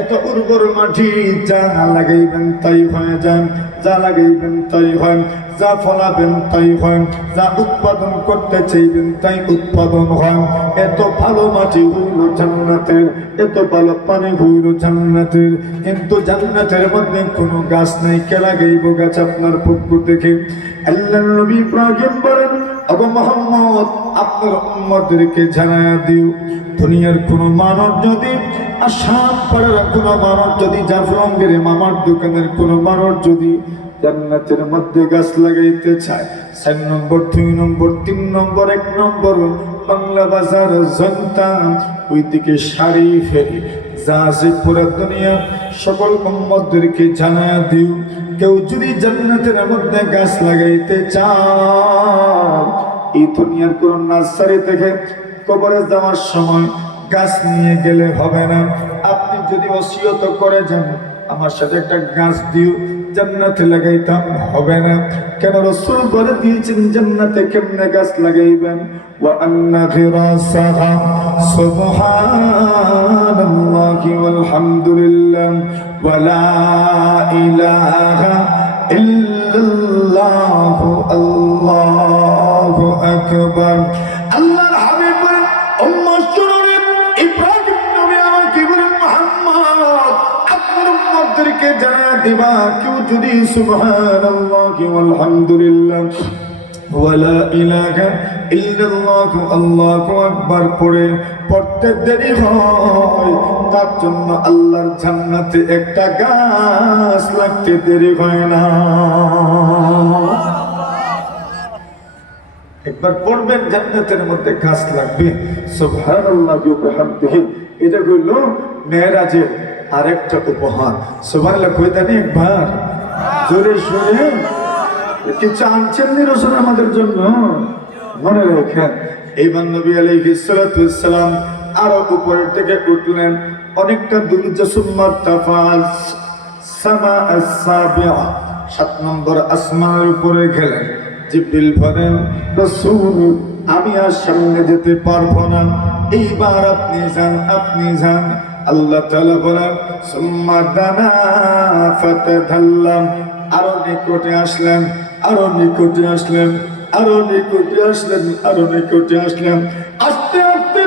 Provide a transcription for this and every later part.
এত উর্বর মাটি যা লাগাইবেন তাই হয়ে যায় যা লাগাইবেন তাই হয়, যা ফলাবেন তাই হয়, যা উৎপাদন করতে চাইবেন তাই উৎপাদন হয়। এত ভালো মাটি হইল জান্নাতের, এত ভালো পানি হইল জান্নাতের। কিন্তু জান্নাতের মধ্যে কোনো গাছ নাই, কে লাগাইব গাছ আপনার পক্ষ থেকে? আল্লাহ নবী ইব্রাহিম বলেন মোহাম্মদ, আপনার উম্মতদেরকে জানায়া দিও। দুনিয়ার কোন মানব যদি আসাম পাড়ার কোন মানব যদি জাফলঙ্গের মামার দোকানের কোন মানব যদি জান্নাতের মধ্যে গাছ লাগাইতে চায়, চার নম্বর, দুই নম্বর, তিন নম্বর, এক নম্বর, বাংলা বাজার জনতা ওই দিকে শাড়ি ফেরি, যা আছে পুরা দুনিয়া, সকল মোহাম্মদদেরকে জানায়া দিও। কেউ যদি জান্নাতের মধ্যে গাছ লাগাইতে চায়, এই দুনিয়ার কোন নার্সারি থেকে কবরে যাওয়ার সময় গাছ নিয়ে গেলে হবে না। আপনি যদি অসিয়ত করে যান, আমার সাথে একটা গাছ দিও, জান্নাতে লাগাইতাম হবে না। কেন রসুল বলে দিয়েছেন, জান্নাতে কেমনে গাছ লাগাইবেন? আল্লাহু উম্মতদেরকে জানা দিবা কেউ যদি আল্লাহর জান্নাতে একটা গাছ লাগতে দেরি হয় না। একবার পড়বেন জান্নাতের মধ্যে গাছ লাগবে। সুবহানাল্লাহ বিহামদিহি। এটা হইল মেয়েরাজের আরেকটা উপহার। সুবহানাল্লাহ, কই জানি একবার? জোরে শুনে। কিছু আনছেন নি রসুল আমাদের জন্য। মনে রাখেন এইবার নবী আলাইহিস সালাতু সালাম আরও উপরের থেকে উঠলেন, অনেকটা দূর আস-সাবিআ সাত নম্বর আসমানের উপরে গেলেন। জিব্রিল বলেন, রসুল, আমি আর সামনে যেতে পারব না। এইবার আপনি যান আপনি যান। আল্লাহ তাআলা বলেন, সুম্মা দানা ফাতাধাল্লাম আরও নিকটে আসলেন, আরও নিকটে আসলেন, আরও নিকটে আসলেন, আরও নিকটে আসলেন। আস্তে আস্তে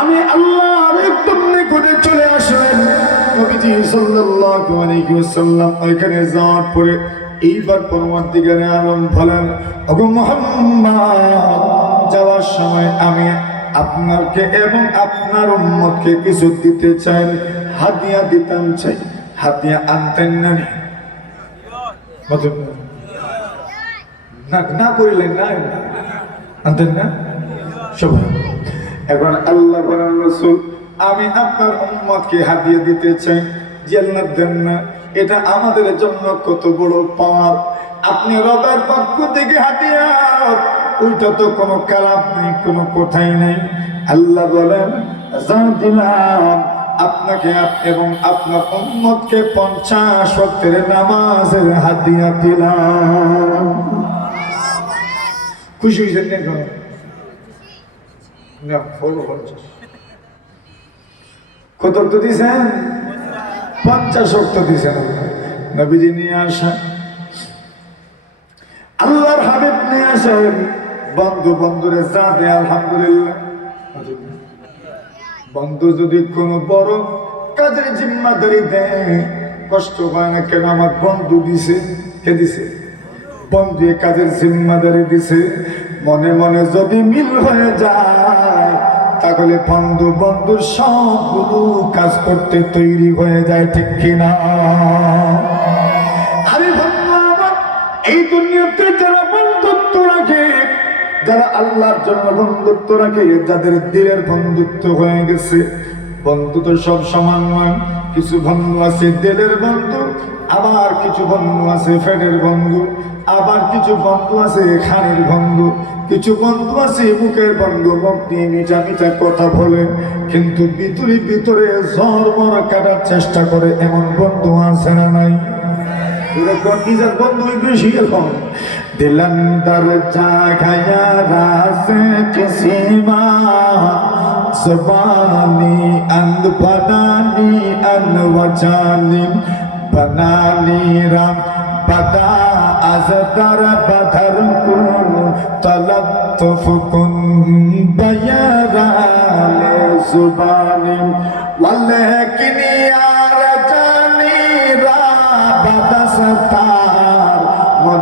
আমি আল্লাহ একদম নিকটে চলে আসলেন। নবীজি সাল্লাল্লাহু আলাইহি ওয়াসাল্লাম ওইখানে যাওয়ার পরে এইবার পরমাধিকারে আলম বলেন, ওগো মুহাম্মদ, যাওয়ার সময় আমি আপনাকে এবং আপনার উম্মতকে কিছু দিতে চাই হাতিয়া দিতাম চাই। হাতিয়া আনতেন না নি? না না আল্লাহ রসুল, আমি আপনার হাদিয়ে দিতে চাই দেন না। এটা আমাদের জন্য কত বড় পাওয়ার। আপনি রবের পক্ষ থেকে হাতিয়া ওইটা তো কোনো কালাপ নেই, কোনো কোথায় নেই। আল্লাহ বলেন যা দিলাম আপনাকে এবং আপনার উম্মতকে পঞ্চাশ ওয়াক্তের নামাজের হাদিয়া দিলাম। খুশি হয়েছেন। কত অক্ত দিয়েছেন পঞ্চাশ দিয়েছেন আল্লাহ। নবীজি নিয়ে আসা আল্লাহর হাবিব নিয়ে আসেন। বন্ধু বন্ধুরে যা দে, আলহামদুলিল্লাহ। বন্ধু যদি কোনো বড় কাজের জিম্মাদারি দেয়, কষ্ট হয় না কেন? আমার বন্ধু দিছে, কে দিছে? বন্ধু কাজের জিম্মাদারি দিছে। মনে মনে যদি মিল হয়ে যায়, তাহলে বন্ধু বন্ধুর সবগুলো কাজ করতে তৈরি হয়ে যায়, ঠিক কিনা? আরে বন্ধু এই দুনিয়াতে যারা যারা আল্লাহর জন্য বন্ধুত্ব রাখে যাদের দিলের বন্ধুত্ব হয়ে গেছে। বন্ধু তো সব সমান নয়, কিছু বন্ধু আছে দিলের বন্ধু, আবার কিছু বন্ধু আছে ফেটের বন্ধু, আবার কিছু বন্ধু আছে খানের বন্ধু, কিছু বন্ধু আছে মুখের বন্ধু দিয়ে মিঠা মিঠা কথা বলে, কিন্তু ভিতরে ভিতরে জ্বর মর কাটার চেষ্টা করে এমন বন্ধু আছে না নাই? নিজের বন্ধু বেশি এখন दिलंदर जागया रास किसीमा सुबानी अंध बनानी अनवचानी बनानी राम बदा अजदर बदर को तलब तुफकुन बयारान सुबानी वल्ले किनिया रजानी रा बदसता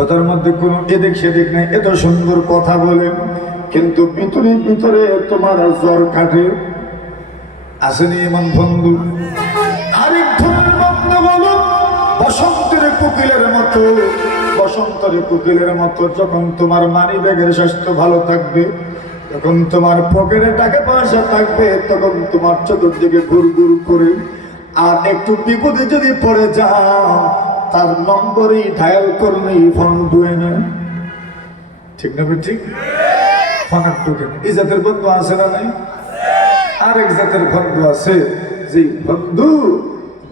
কথার মধ্যে কোনো এদিক সেদিক নেই, এত সুন্দর কথা বলে। কিন্তু ভিতরে ভিতরে তোমার জ্বর কাটে। আসেনি এমন বন্ধু। আরেক বলো, বসন্তের মতো। মতো যখন তোমার স্বাস্থ্য ভালো থাকবে তোমার পকেটে থাকবে, তখন তোমার চতুর্দিকে ঘুর ঘুর করে। আর একটু বিপদে যদি পড়ে যাও তার নম্বরেই ডায়াল করলেই ফোন দুয়ে নেয়। ঠিক না ঠিক ফোন ঢুকে এই জাতের বন্ধু আছে না নাই? আরেক জাতের বন্ধু আছে যে বন্ধু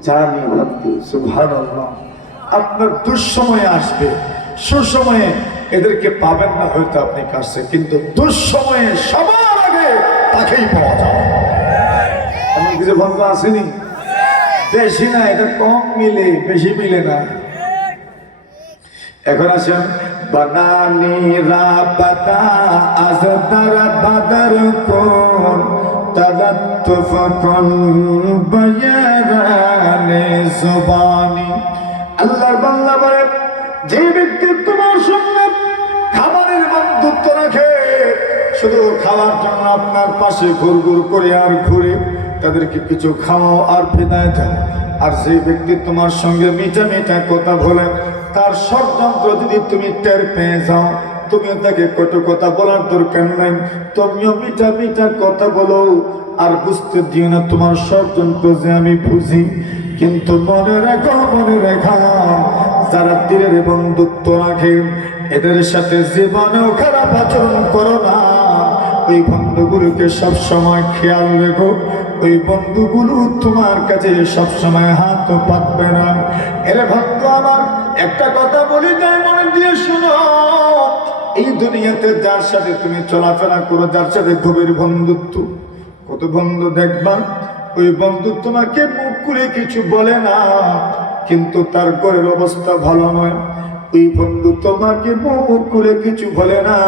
জানি বন্ধু সুভান আপনার দুঃসময়ে আসবে। সুসময়ে এদেরকে পাবেন না হয়তো আপনি কাছে, কিন্তু দুঃসময়ে সবার আগে তাকেই পাওয়া যাবে। এমন কিছু বন্ধু আসেনি? বেশি না, এটা কম মিলে, বেশি মিলে না। এখন আসেন, বানানি রাবাতা আজদার বাদার কোন তদত্তুফ কোন বয়ারানে জবানি। আল্লাহর বান্দা বলে, যে ব্যক্তি তোমার সঙ্গে খাবারের বন্ধুত্ব রাখে, শুধু খাওয়ার জন্য আপনার পাশে ঘুর ঘুর করে আর ঘুরে তাদেরকে কিছু খাওয়াও আর বিদায় দাও আর যে ব্যক্তি তোমার সঙ্গে মিঠা মিঠা কথা বলে, তার ষড়যন্ত্র যদি তুমি টের পেয়ে যাও, তুমিও তাকে কটু কথা বলার দরকার নাই। তুমিও মিঠা মিঠা কথা বলো আর বুঝতে দিও না তোমার ষড়যন্ত্র যে আমি বুঝি। কিন্তু মনে রেখো, মনে রেখা, যারা তীরের বন্ধুত্ব রাখে, এদের সাথে জীবনেও খারাপ আচরণ করো না। ওই বন্ধুগুলোকে সব সময় খেয়াল রেখো ওই বন্ধুগুলো তোমার কাছে সব সময় হাত পাতবে না। এর বন্ধু আমার, একটা কথা বলি তাই মনে দিয়ে শোনো। এই দুনিয়াতে যার সাথে তুমি চলাফেরা করো, যার সাথে গভীর বন্ধুত্ব, কত বন্ধু দেখবা? ওই বন্ধু তোমাকে মুখ করে কিছু বলে না, কিন্তু তার ঘরের অবস্থা ভালো নয়। ওই বন্ধু তোমাকে মুখ করে কিছু বলে না,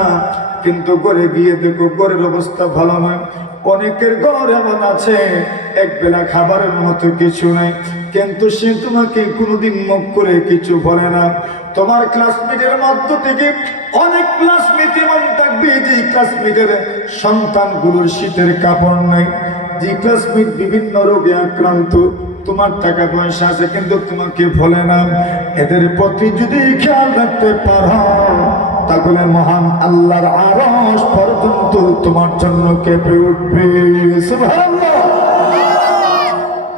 কিন্তু ঘরে গিয়ে দেখো ঘরের অবস্থা ভালো নয়। অনেকের ঘর এমন আছে এক বেলা খাবারের মতো কিছু নেই। কিন্তু সে তোমাকে কোনোদিন মুখ করে কিছু বলে না। তোমার ক্লাসমেটের মধ্য থেকে অনেক ক্লাসমেট এমন থাকবে যে ক্লাসমেটের সন্তানগুলোর শীতের কাপড় নেই। যে ক্লাসমেট বিভিন্ন রোগে আক্রান্ত, তোমার টাকা পয়সা আছে কিন্তু তোমাকে বলে না। এদের প্রতি যদি খেয়াল রাখতে পারো তাহলে মহান আল্লাহর আরশ পর্যন্ত তোমার জন্য কেঁপে উঠবে।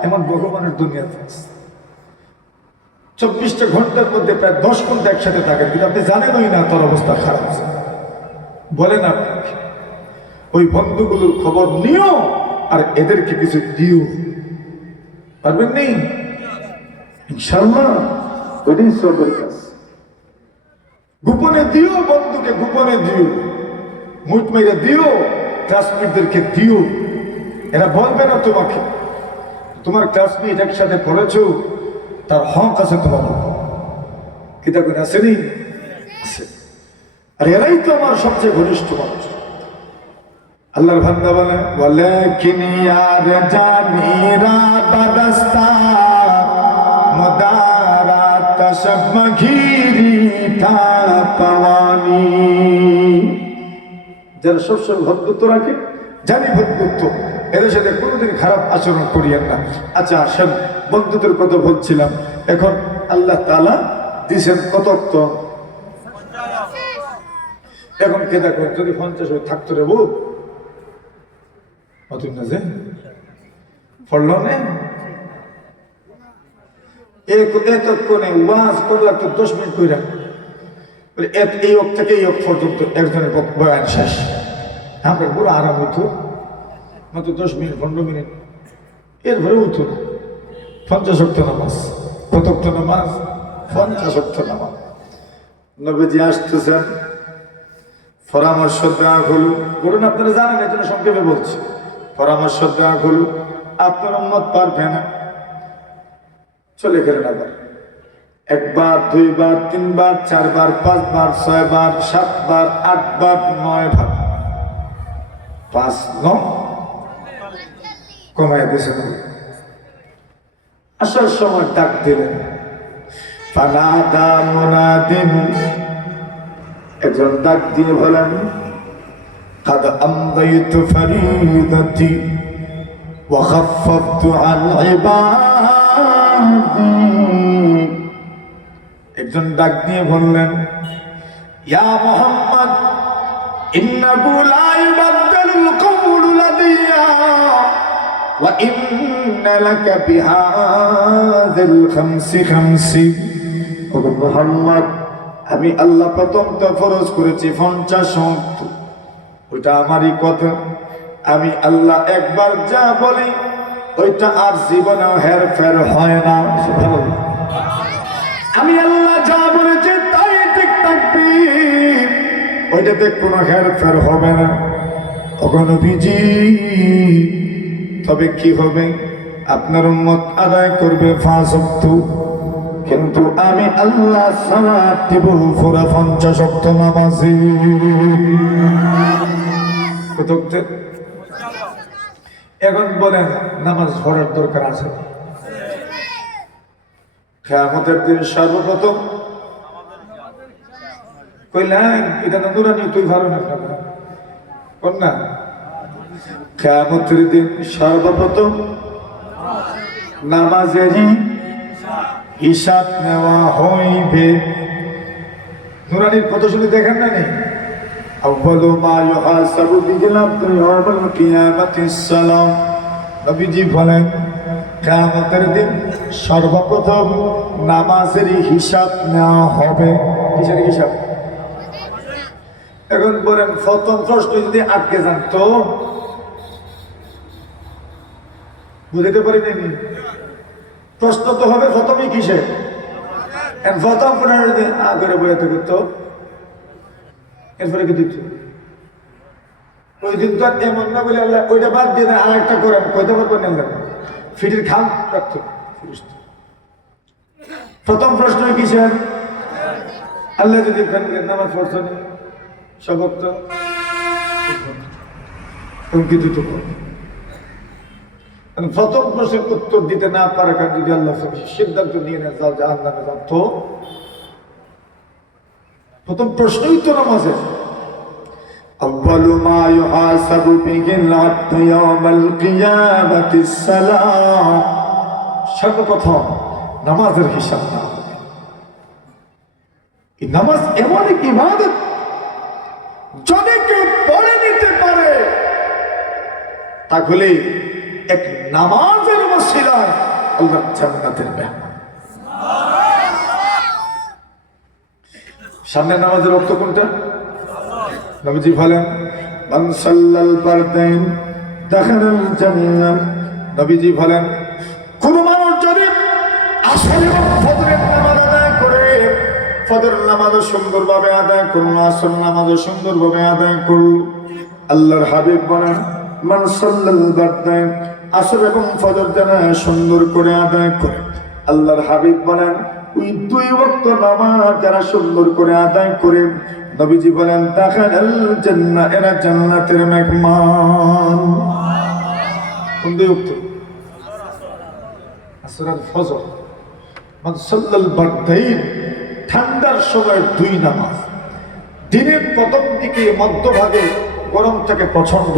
এমন ভগবানের দুনিয়াতে। চব্বিশটা ঘণ্টার মধ্যে প্রায় দশ ঘণ্টা একসাথে থাকেন, কিন্তু আপনি জানেনই না তোর অবস্থা খারাপ বলেন আপনাকে, ওই বন্ধুগুলোর খবর নিও আর এদেরকে কিছু দিও। পারবেন নি? ইনশাল্লাহ ওইটাই সবের গোপনে দিও বন্ধুকে, গোপনে দিও। মুট মেরে দিও ক্লাসমেটদেরকে দিও। এরা বলবে না তোমাকে, তোমার ক্লাসমেট একসাথে পড়েছ, তার হক আছে তোমার কিতা করে আসেনি আর এরাই তো আমার সবচেয়ে ঘনিষ্ঠ মানুষ আল্লাহর ভান্ডা বলে বলে কিনি আর জানি রাস্তা মদারা তসব ঘিরি যারা সবসময় ভদ্রত্ব রাখে, জানি ভদ্রত্ব। এদের সাথে কোনোদিন খারাপ আচরণ করিয়েন না। আচ্ছা আসেন, বন্ধুদের কথা বলছিলাম। এখন আল্লাহ তালা দিছেন কতত্ব এখন কে দেখো, যদি পঞ্চাশ হয়ে থাকতো রে বউ? না যে? পড়ল না? এতক্ষণে ওয়াজ করলাম তো দশ মিনিট এত- এই অক থেকে এই অক পর্যন্ত একজনের বয়ান শেষ। আমরা পুরো আরাম হতো। মাত্র দশ মিনিট, পনেরো মিনিট। এরপরে উঠতো না। পঞ্চাশ অক্ট নামাজ। কত অক্ট নামাজ? পঞ্চাশ অক্ট নামাজ। নবীজি আসতেছেন। পরামর্শ দেওয়া হলো। বলুন, আপনারা জানেন, এই জন্য সংক্ষেপে বলছি। পরামর্শ দেওয়া হলো, আপনার উম্মত পারবে না। চলে গেলেন আবার। একবার দুইবার তিনবার চারবার পাঁচবার ছয়বার সাতবার আটবার নয় বার পাঁচ ন কমায় দিয়েছেন আসার সময় ডাক দিলেন ফানাদা মুনাদিন একজন ডাক দিয়ে বলেন قد أمضيت فريضتي وخففت عن عبادي একজন ডাক দিয়ে বললেন, ইয়া মোহাম্মদ, ইন্নাহু লা ইউবাদদালুল কওলু লাদিয়া, ওয়া ইন্না লাকা বিহাযাল খামসি খামসি। ও মোহাম্মদ, আমি আল্লাহ প্রথম তো ফরজ করেছি পঞ্চাশ ওয়াক্ত ওইটা আমারই কথা। আমি আল্লাহ একবার যা বলি, ওইটা আর জীবনেও হের ফের হয় না। আমি আল্লাহ যা বলেছি তাই ঠিক থাকবি ওইটাতে কোনো হের ফের হবে না। ওখানে বিজি তবে কি হবে? আপনার উম্মত আদায় করবে ফাঁসক্ত কিন্তু আমি আল্লাহ সালাত দিব পুরা পঞ্চাশ নামাজি? এখন বলেন, নামাজ পড়ার দরকার আছে। খেয়ামতের দিন সর্বপ্রথম কইলেন এটা তো নুরানি তুই ভালো না কোন না খেয়ামতের দিন সর্বপ্রথম নামাজেরই হিসাব নেওয়া হইবে নুরানির কত শুনে দেখেন না নেই أول ما يحاسب به العبد يوم القيامة السلام নবীজি বলেন কিয়ামতের দিন সর্বপ্রথম নামাজের হিসাব নেওয়া হবে। হিসাব? এখন বলেন প্রথম প্রশ্ন যদি আটকে যান তো? বুঝতে পারি নাকি প্রশ্ন তো হবে প্রথমে কিসে প্রথম কোনো যদি আগে বলে থাকে তো? এরপরে কি দিচ্ছ ওই দিন তো এমন না বলে আল্লাহ ওইটা বাদ দিয়ে দেন, আর একটা করেন কইতে পারবেন আল্লাহ? ফিটির খাম রাখতো। প্রথম প্রশ্ন কিসের আল্লাহ যদি নামাজ পড়ছো নি সবক তো হুমকি দিত প্রথম প্রশ্নের উত্তর দিতে না পারা কারণ যদি আল্লাহ সিদ্ধান্ত নিয়ে নেয় নামে যাও। তো প্রথম প্রশ্নই তো নামাজের। أول ما يحاسب به العبد يوم القيامة الصلاة সর্বপ্রথম নামাজের হিসাব না এই নামাজ এমন এক ইবাদত যদি কেউ পড়ে নিতে পারে তাহলে এক নামাজের মশিলায় আল্লাহ জান্নাতের মেহমান সামনে নামাজের রক্ত কোনটা নবীজি বলেন, মান সাল্লাল ফারদাইন দাখালাল জান্নাহ নবীজি বলেন, কোন মানুষ যদি আসলে ফজরের নামাজ আদায় করে ফজর নামাজ সুন্দরভাবে আদায় করুন আসর নামাজ সুন্দরভাবে আদায় করুন। আল্লাহর হাবিব বলেন, মান সাল্লাল ফারদাইন আসর এবং ফজর যারা সুন্দর করে আদায় করে। আল্লাহর হাবিব বলেন, ওই দুই ওয়াক্ত নামাজ যারা সুন্দর করে আদায় করে নবীজি বলেন জান্নাহ এরা জান্নাতের মেহমান। মান বারদাইন, ঠান্ডার সময় দুই নামাজ। দিনের প্রথম দিকে মধ্যভাগে গরম থাকে পছন্দ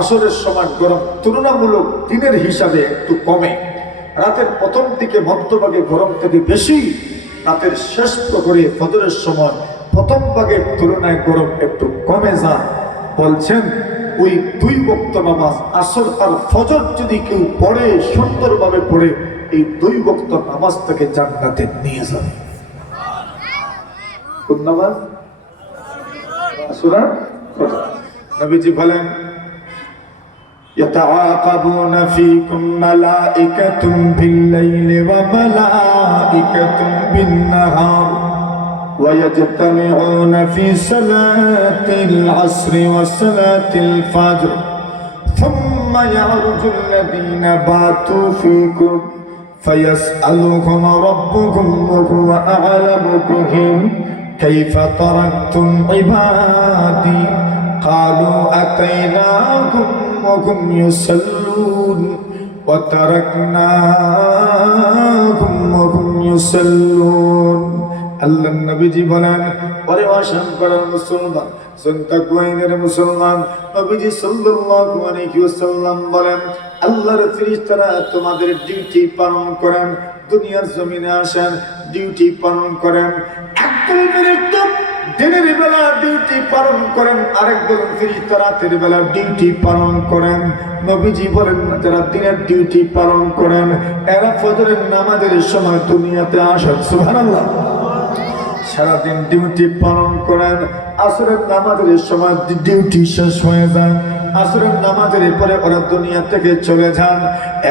আসরের সময় গরম তুলনামূলক দিনের হিসাবে একটু কমে। রাতের প্রথম দিকে মধ্যভাগে গরম থেকে বেশি। রাতের শেষ প্রহরে ফজরের সময় প্রথম ভাগের তুলনায় গরম একটু কমে যায় বলছেন ওই দুই বক্ত নামাজ আসর আর ফজর যদি কেউ পড়ে সুন্দরভাবে পড়ে এই দুই বক্ত নামাজ থেকে জান্নাতে নিয়ে যাবে কোন নামাজ আসুরা নবীজি বলেন يتعاقبون فيكم ملائكة بالليل وملائكة بالنهار ويجتمعون في صلاة العصر وصلاة الفجر. ثم يعرج الذين باتوا فيكم فيسألهم ربكم وهو أعلم بهم. كيف تركتم عبادي؟ قالوا أتيناكم وهم يصلون. وتركناكم وهم يصلون. আল্লাহ নবীজি বলেন, ওরে অসম করার মুসলমান সন্তা কোয়েনের মুসলমান। নবীজি সাল্লাল্লাহু আলাইহি ওয়াসাল্লাম বলেন, আল্লাহর ফেরেশতারা তোমাদের ডিউটি পালন করেন, দুনিয়ার জমিনে আসেন, ডিউটি পালন করেন। একদল ফেরেশতা দিনের বেলা ডিউটি পালন করেন, আরেকদল ফেরেশতা রাতের বেলা ডিউটি পালন করেন। নবীজি বলেন, যারা দিনের ডিউটি পালন করেন, এরা ফজরের নামাজের সময় দুনিয়াতে আসেন। সুবহানাল্লাহ। সারাদিন ডিউটি পালন করেন আসরের নামাজের সময় ডিউটি শেষ হয়ে যান আসরের নামাজের পরে ওরা দুনিয়া থেকে চলে যান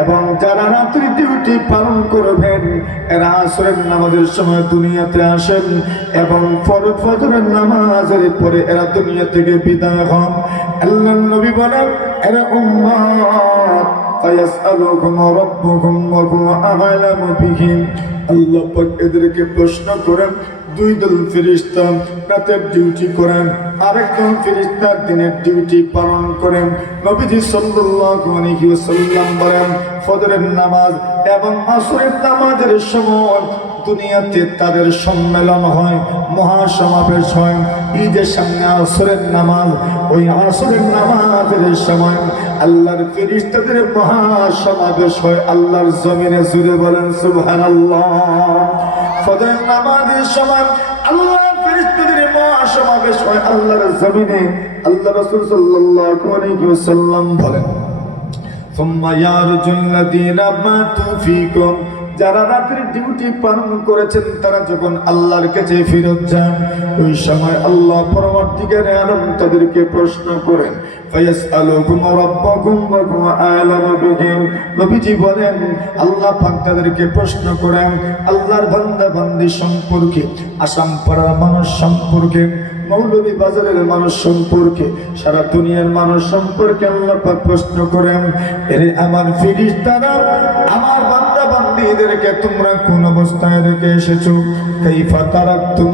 এবং যারা রাত্রি ডিউটি পালন করবেন এরা আসরের নামাজের সময় দুনিয়াতে আসেন এবং পরে ফজরের নামাজের পরে এরা দুনিয়া থেকে বিদায় হন আল্লাহ নবী বলেন এরা উম্মাত فيسألكم ربكم وهو أعلم بهم আল্লাহ পাক এদেরকে প্রশ্ন করেন দুই দল ফেরিস্তা, রাতের ডিউটি করেন। আরেক দল ফেরিস্তা দিনের ডিউটি পালন করেন। নবীজি ওয়াসাল্লাম বলেন, ফজরের নামাজ এবং আসরের নামাজের সময় দুনিয়াতে তাদের সম্মেলন হয়, মহাসমাবেশ হয়। ঈদের সামনে আসরের নামাজ, ওই আসরের নামাজের সময় আল্লাহর ফেরিস্তাদের মহাসমাবেশ হয়। আল্লাহর জমিনে জুড়ে বলেন, সুবহানাল্লাহ। ফজরের নামাজের সময় আল্লাহ ফেরেশতাদের মহাসমাবেশ হয় আল্লাহর জমিনে আল্লাহ রাসূল সাল্লাল্লাহু আলাইহি ওয়াসাল্লাম বলেন ثم يرجو الذين ماتوا فيكم যারা রাতের ডিউটি পালন করেছেন, তারা যখন আল্লাহর কাছে ফেরত যান, ওই সময় আল্লাহ পরবর্তীকারে আলম তাদেরকে প্রশ্ন করেন সম্পর্কে, আসাম মানুষ সম্পর্কে বাজারের মানুষ সম্পর্কে, সারা দুনিয়ার মানুষ সম্পর্কে আল্লাহ প্রশ্ন করেন, এরে আমার ফিরিস্তারা, আমার বান্দীদেরকে তোমরা কোন অবস্থায় রেখে এসেছ? কাইফা তারাকতুম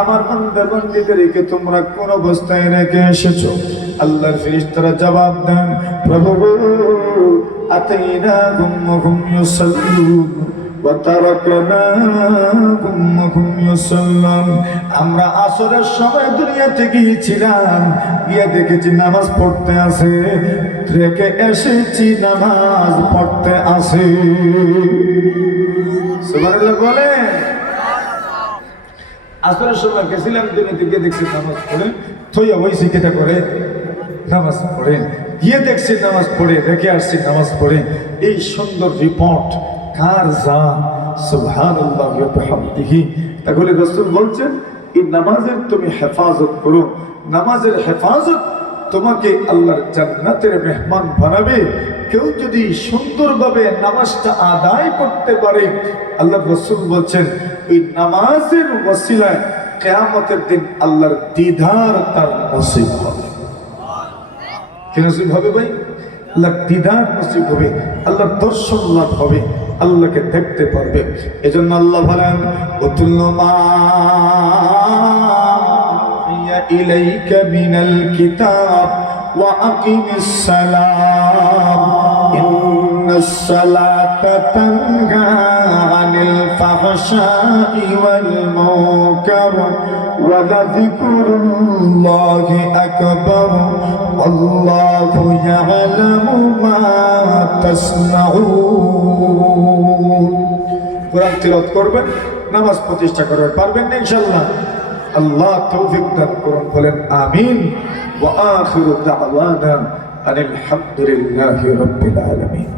আমার বান্দা বান্দীদেরকে তোমরা কোন অবস্থায় রেখে এসেছ? আল্লাহর ফিরিস্তারা জবাব দেন, প্রভু আতাইনা গুম গুম ইউসাল্লুন। আমরা আসরের সময় দুনিয়াতে গিয়েছিলাম গিয়ে দেখেছি নামাজ পড়তে আসে রেখে এসেছি নামাজ পড়তে আসে বলে আসরের সময় গেছিলাম দুনিয়াতে গিয়ে দেখছি নামাজ পড়ে, থইয়া ওই করে নামাজ পড়ে। গিয়ে দেখছি নামাজ পড়ে, রেখে আসছি নামাজ পড়ে। এই সুন্দর রিপোর্ট কার যা সুবহানাল্লাহ তাহলে রাসূল বলছেন, এই নামাজের তুমি হেফাজত করো। নামাজের হেফাজত তোমাকে আল্লাহর জান্নাতের মেহমান বানাবে। কেউ যদি সুন্দরভাবে নামাজটা আদায় করতে পারে, আল্লাহ রসুল বলছেন ওই নামাজের ওসিলায় কেয়ামতের দিন আল্লাহর দিদার তার নসিব হবে। কি নসিব হবে ভাই? আল্লাহ দিদার নসিব হবে, আল্লাহর দর্শন লাভ হবে। আল্লাহকে দেখতে পারবে। এজন্য আল্লাহ বলেন ইলাইকা মিনাল কিতাব ওয়া আকিমিস সালাম। ইন্নাস সালাম تنهى عن الفحشاء والمنكر ولذكر الله أكبر والله يعلم ما تصنعون কোরআন তিলত করবেন নামাজ প্রতিষ্ঠা করবেন পারবেন না ইনশাল্লাহ আল্লাহ তৌফিক দান করুন বলেন আমিন ওয়া আখিরু দাওয়ানা আনিল হামদুলিল্লাহি রাব্বিল আলামিন